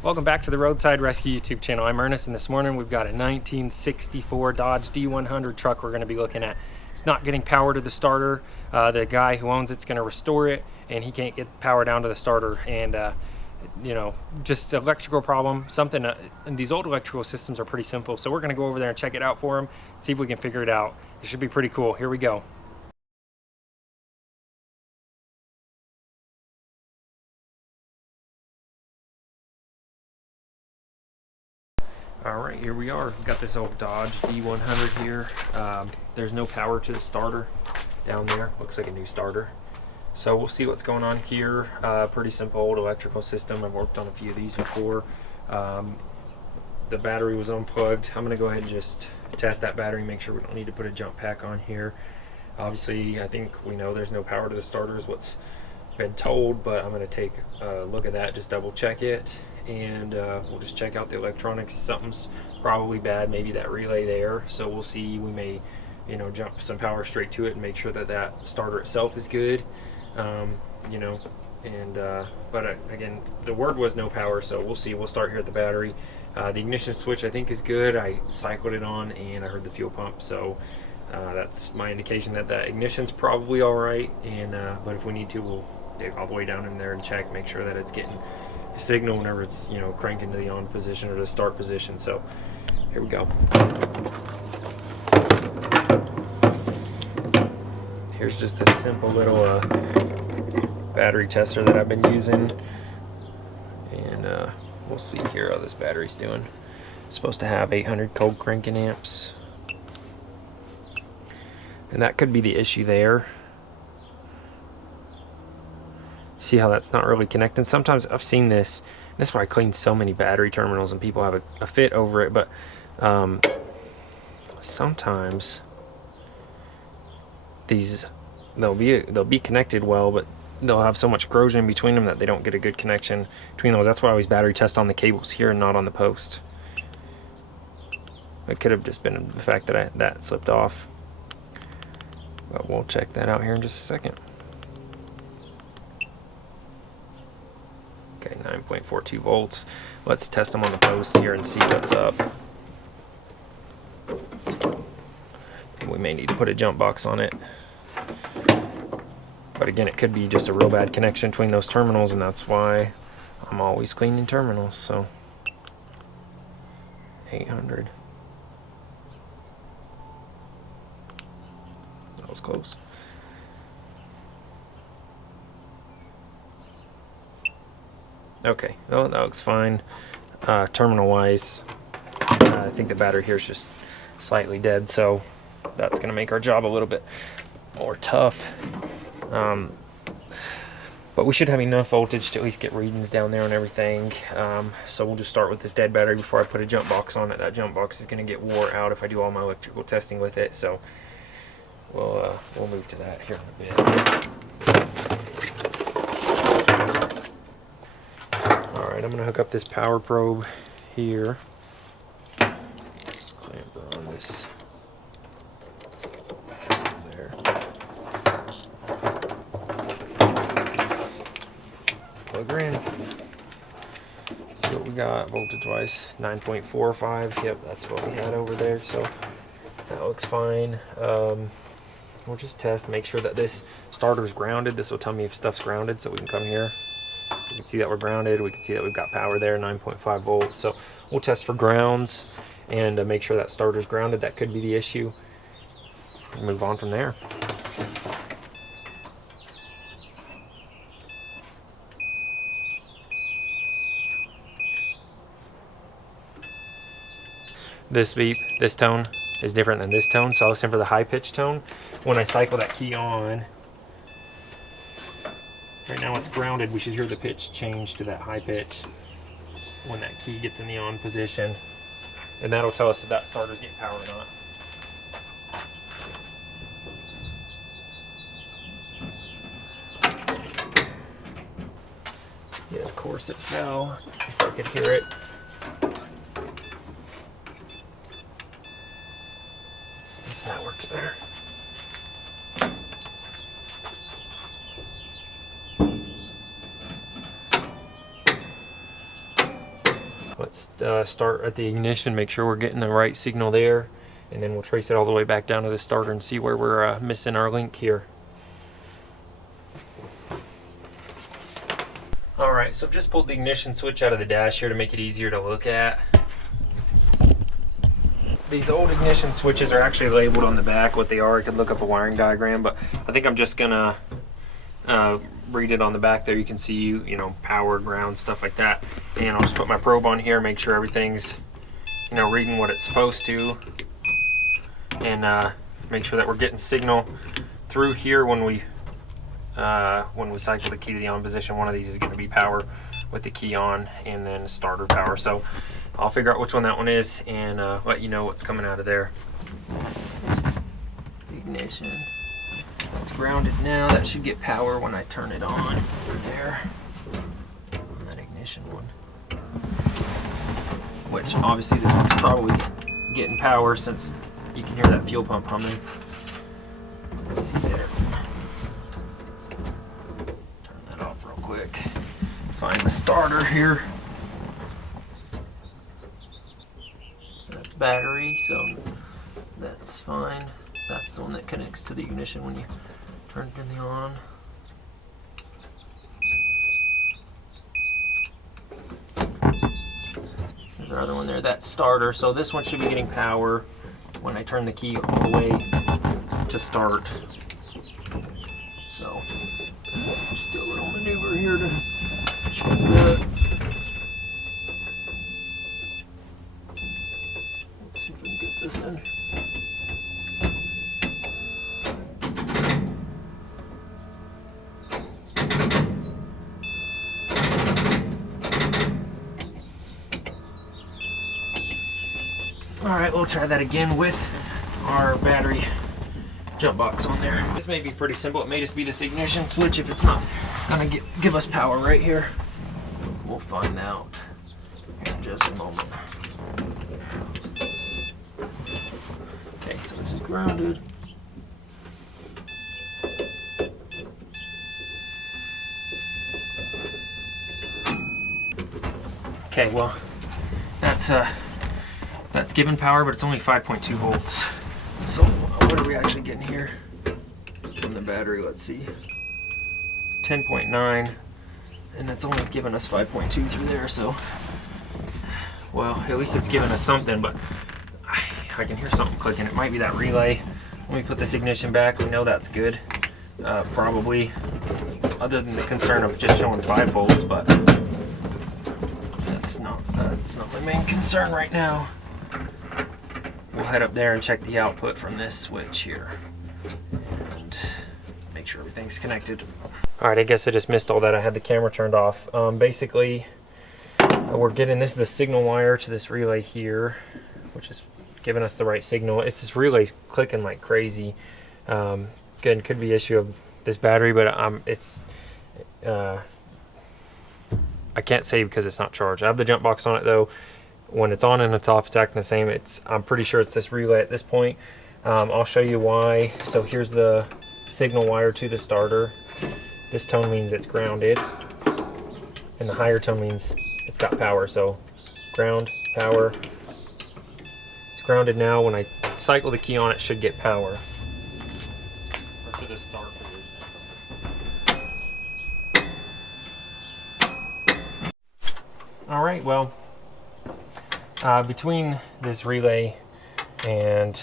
Welcome back to the Roadside Rescue YouTube channel. I'm Ernest, and this morning we've got a 1964 Dodge D-100 truck we're going to be looking at. It's not getting power to the starter. The guy who owns it's going to restore it, and he can't get power down to the starter. And you know, just electrical problem. Something. And these old electrical systems are pretty simple, so we're going to go over there and check it out for him, see if we can figure it out. It should be pretty cool. Here we go. Alright, here we are. We've got this old Dodge D-100 here. There's no power to the starter down there. Looks like a new starter. So we'll see what's going on here. Pretty simple old electrical system. I've worked on a few of these before. The battery was unplugged. I'm going to go ahead and just test that battery, make sure we don't need to put a jump pack on here. Obviously, I think we know there's no power to the starter is what's been told, but I'm going to take a look at that, just double check it, and we'll just check out the electronics. Something's probably bad, maybe that relay there, so we'll see. We may, you know, jump some power straight to it and make sure that that starter itself is good, you know, and but again, the word was no power, so we'll see. We'll start here at the battery. The ignition switch I think is good. I cycled it on and I heard the fuel pump, so that's my indication that that ignition's probably all right. And but if we need to, we'll dig all the way down in there and check, make sure that it's getting a signal whenever it's, you know, cranking to the on position or the start position. So here we go. Here's just a simple little battery tester that I've been using, and we'll see here how this battery's doing. It's supposed to have 800 cold cranking amps, and that could be the issue there. See how that's not really connecting? Sometimes I've seen this. That's why I clean so many battery terminals and people have a fit over it, but sometimes these they'll be connected well, but they'll have so much corrosion between them that they don't get a good connection between those. That's why I always battery test on the cables here and not on the post. It could have just been the fact that that slipped off, but we'll check that out here in just a second. Okay, 9.42 volts. Let's test them on the post here and see what's up. We may need to put a jump box on it. But again, it could be just a real bad connection between those terminals, and that's why I'm always cleaning terminals. So 800. That was close. Okay, oh, that looks fine. Terminal wise, I think the battery here is just slightly dead, so that's going to make our job a little bit more tough. But we should have enough voltage to at least get readings down there and everything. So we'll just start with this dead battery before I put a jump box on it. That jump box is going to get wore out if I do all my electrical testing with it, so we'll move to that here in a bit. Alright, I'm going to hook up this power probe here. Clamp on this there. Plug her in. See what we got voltage wise. 9.45. Yep, that's what we had over there, so that looks fine. We'll just test, make sure that this starter's grounded. This will tell me if stuff's grounded, so we can come here. We can see that we're grounded. We can see that we've got power there, 9.5 volts. So we'll test for grounds and make sure that starter's grounded. That could be the issue. We'll move on from there. This beep, this tone is different than this tone, so I'll listen for the high pitch tone. When I cycle that key on, right now it's grounded, we should hear the pitch change to that high pitch when that key gets in the on position, and that'll tell us if that starter's getting power or not. Yeah, of course it fell, if I could hear it. Let's see if that works better. Let's start at the ignition, make sure we're getting the right signal there, and then we'll trace it all the way back down to the starter and see where we're missing our link here. Alright, so I've just pulled the ignition switch out of the dash here to make it easier to look at. These old ignition switches are actually labeled on the back what they are. I could look up a wiring diagram, but I think I'm just gonna read it on the back there. You can see, you know, power, ground, stuff like that. And I'll just put my probe on here, make sure everything's, you know, reading what it's supposed to, and make sure that we're getting signal through here when we cycle the key to the on position. One of these is going to be power with the key on, and then starter power. So I'll figure out which one that one is and let you know what's coming out of there. Ignition. It's grounded now. That should get power when I turn it on there. On that ignition one. Which obviously this one's probably getting power since you can hear that fuel pump humming. Let's see there. Turn that off real quick. Find the starter here. That's battery, so that's fine. That's the one that connects to the ignition when you turn it in the on. There's our other one there, that's starter. So this one should be getting power when I turn the key all the way to start. So just do a little maneuver here to check that. Let's see if we can get this in. Alright, we'll try that again with our battery jump box on there. This may be pretty simple. It may just be this ignition switch if it's not going to give us power right here. We'll find out in just a moment. Okay, so this is grounded. Okay, well, that's given power, but it's only 5.2 volts. So what are we actually getting here from the battery? Let's see, 10.9, and it's only giving us 5.2 through there. So, well, at least it's giving us something, but I can hear something clicking. It might be that relay. Let me put this ignition back. We know that's good, probably, other than the concern of just showing 5 volts, but that's not my main concern right now. We'll head up there and check the output from this switch here and make sure everything's connected. All right, I guess I just missed all that. I had the camera turned off. Basically, we're getting, this is the signal wire to this relay here, which is giving us the right signal. It's this relay's clicking like crazy. Again, could be issue of this battery, but I can't say because it's not charged. I have the jump box on it though. When it's on and it's off, it's acting the same. I'm pretty sure it's this relay at this point. I'll show you why. So here's the signal wire to the starter. This tone means it's grounded, and the higher tone means it's got power. So ground, power. It's grounded now. When I cycle the key on, it should get power. Or to the start position. All right, well, between this relay and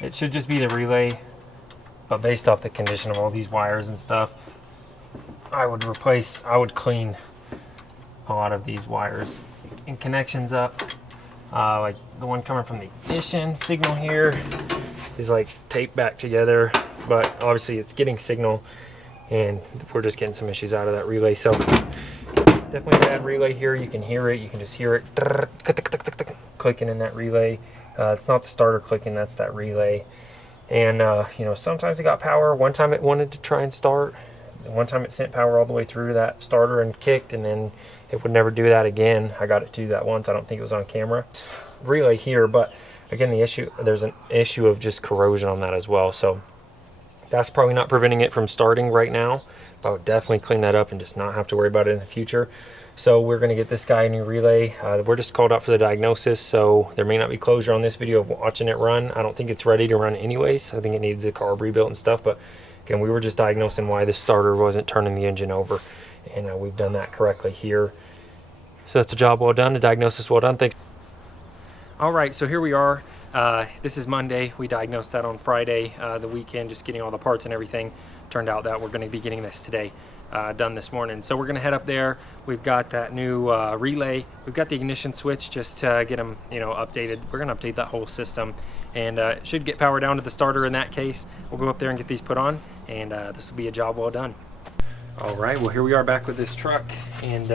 it should just be the relay, but based off the condition of all these wires and stuff, I would clean a lot of these wires and connections up. Like the one coming from the ignition signal here is like taped back together, but obviously it's getting signal and we're just getting some issues out of that relay. So definitely a bad relay here. You can hear it. You can just hear it clicking in that relay. It's not the starter clicking, that's that relay. And you know, sometimes it got power. One time it wanted to try and start. One time it sent power all the way through that starter and kicked, and then it would never do that again. I got it to do that once. I don't think it was on camera. Relay here, but again, there's an issue of just corrosion on that as well. So that's probably not preventing it from starting right now, but I would definitely clean that up and just not have to worry about it in the future. So we're going to get this guy a new relay. We're just called out for the diagnosis, so there may not be closure on this video of watching it run. I don't think it's ready to run anyways. I think it needs a carb rebuilt and stuff, but again, we were just diagnosing why the starter wasn't turning the engine over, and we've done that correctly here. So that's a job well done, the diagnosis well done. Thanks. All right, so here we are. This is Monday. We diagnosed that on Friday, the weekend, just getting all the parts and everything. Turned out that we're going to be getting this today done this morning. So we're going to head up there. We've got that new relay. We've got the ignition switch just to get them, updated. We're going to update that whole system, and it should get power down to the starter in that case. We'll go up there and get these put on, and this will be a job well done. All right, well, here we are back with this truck, and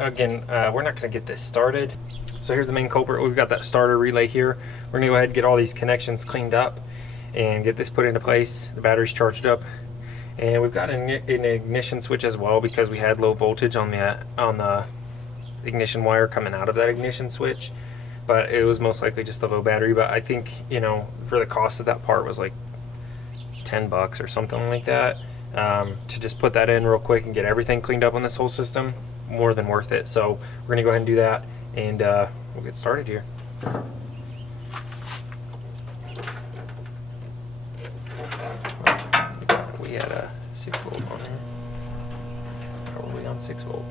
again, we're not going to get this started. So here's the main culprit. We've got that starter relay here. We're going to go ahead and get all these connections cleaned up and get this put into place. The battery's charged up, and we've got an ignition switch as well because we had low voltage on the ignition wire coming out of that ignition switch, but it was most likely just a low battery. But I think, for the cost of that part was like $10 or something like that, to just put that in real quick and get everything cleaned up on this whole system, more than worth it. So we're gonna go ahead and do that, and we'll get started here. We had a 6 volt on here. Probably on 6 volt.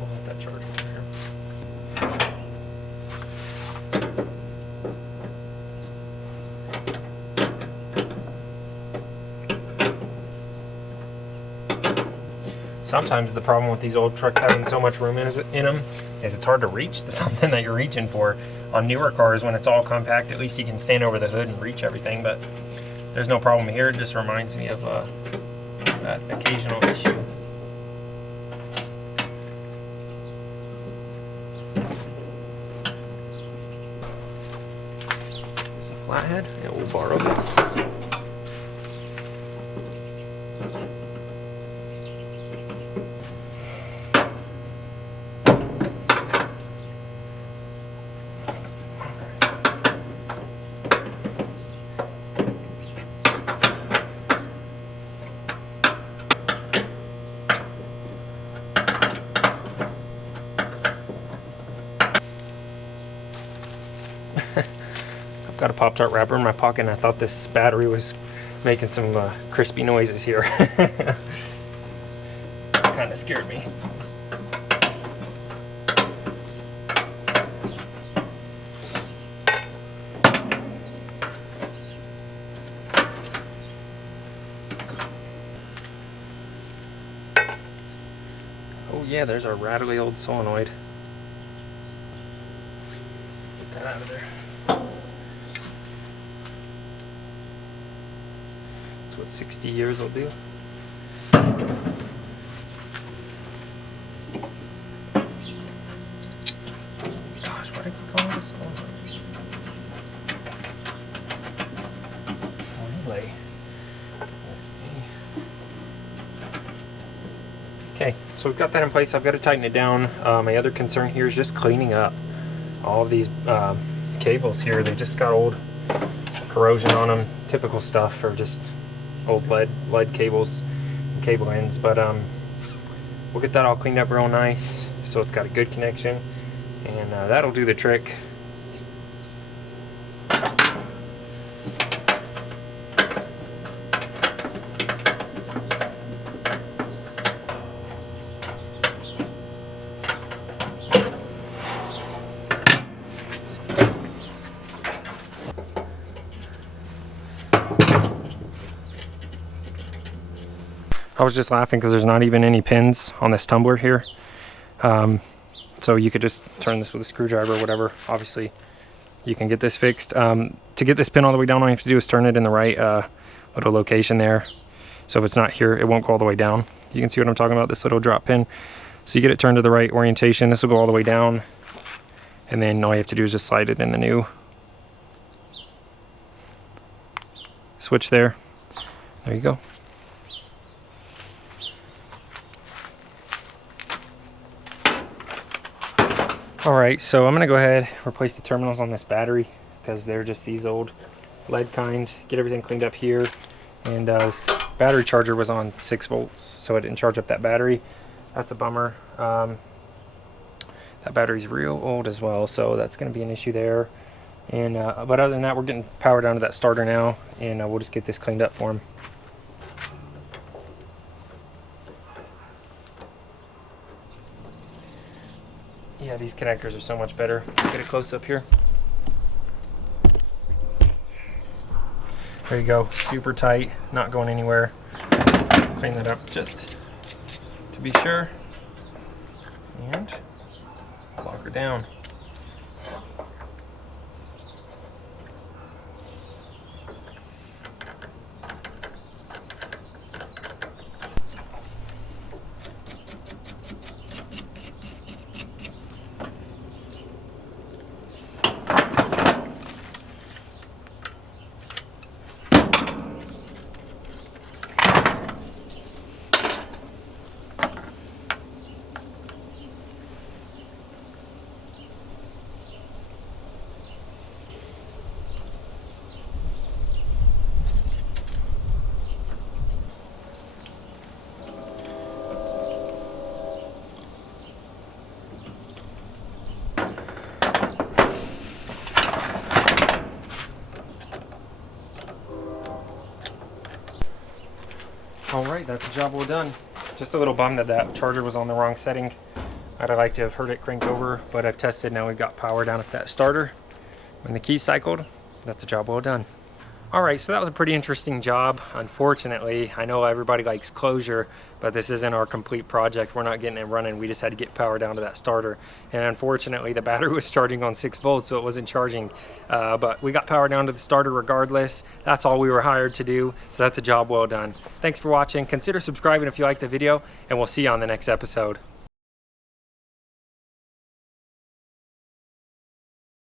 We'll let that charge over here. Sometimes the problem with these old trucks having so much room in them is it's hard to reach something that you're reaching for. On newer cars, when it's all compact, at least you can stand over the hood and reach everything, but there's no problem here. It just reminds me of that occasional issue. Is it a flathead? Yeah, we'll borrow this. Got a Pop-Tart wrapper in my pocket, and I thought this battery was making some crispy noises here. Kind of scared me. Oh yeah, there's our rattly old solenoid. Get that out of there. What 60 years will do. Gosh, why did I keep calling this solenoid? Relay. Okay, so we've got that in place. I've got to tighten it down. My other concern here is just cleaning up all of these cables here. They just got old corrosion on them. Typical stuff for just old lead cables and cable ends, but we'll get that all cleaned up real nice so it's got a good connection, and that'll do the trick. I was just laughing because there's not even any pins on this tumbler here. So you could just turn this with a screwdriver or whatever. Obviously, you can get this fixed. To get this pin all the way down, all you have to do is turn it in the right little location there. So if it's not here, it won't go all the way down. You can see what I'm talking about, this little drop pin. So you get it turned to the right orientation. This will go all the way down. And then all you have to do is just slide it in the new switch there. There you go. Alright, so I'm going to go ahead and replace the terminals on this battery because they're just these old lead kind. Get everything cleaned up here. And this battery charger was on 6 volts, so it didn't charge up that battery. That's a bummer. That battery's real old as well, so that's going to be an issue there. And but other than that, we're getting power down to that starter now, and we'll just get this cleaned up for him. Yeah, these connectors are so much better. Get a close up here. There you go, super tight, not going anywhere. Clean that up just to be sure. And lock her down. Alright, that's the job well done. Just a little bummed that that charger was on the wrong setting. I'd have liked to have heard it crank over, but I've tested, now we've got power down at that starter. When the key's cycled, that's a job well done. Alright, so that was a pretty interesting job. Unfortunately, I know everybody likes closure, but this isn't our complete project. We're not getting it running. We just had to get power down to that starter. And unfortunately, the battery was charging on 6 volts, so it wasn't charging. But we got power down to the starter regardless. That's all we were hired to do, so that's a job well done. Thanks for watching. Consider subscribing if you liked the video, and we'll see you on the next episode.